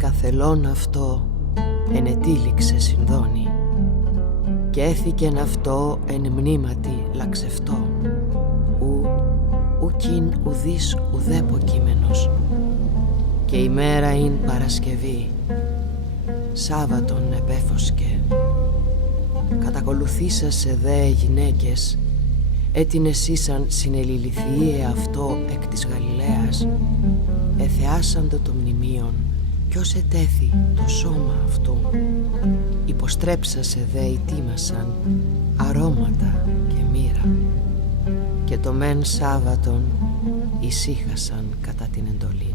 καθελών αυτό ενετήλιξε συνδώνει κι έθηκεν αυτό εν μνήματι λαξευτό ουκίν ουδής ουδέπο κείμενος και η μέρα ειν Παρασκευή Σάββατον επέφωσκε κατακολουθήσασε δε γυναίκες έτινες ήσαν συνελιληθείε αυτό εκ της Γαλιλαίας εθεάσαντο το μνημείον κι ως ετέθη το σώμα αυτού υποστρέψασε δε ητίμασαν αρώματα και μοίρα και το μεν Σάββατον ησύχασαν κατά την εντολή.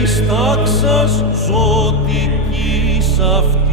Επιστάξας ζωτικής αυτής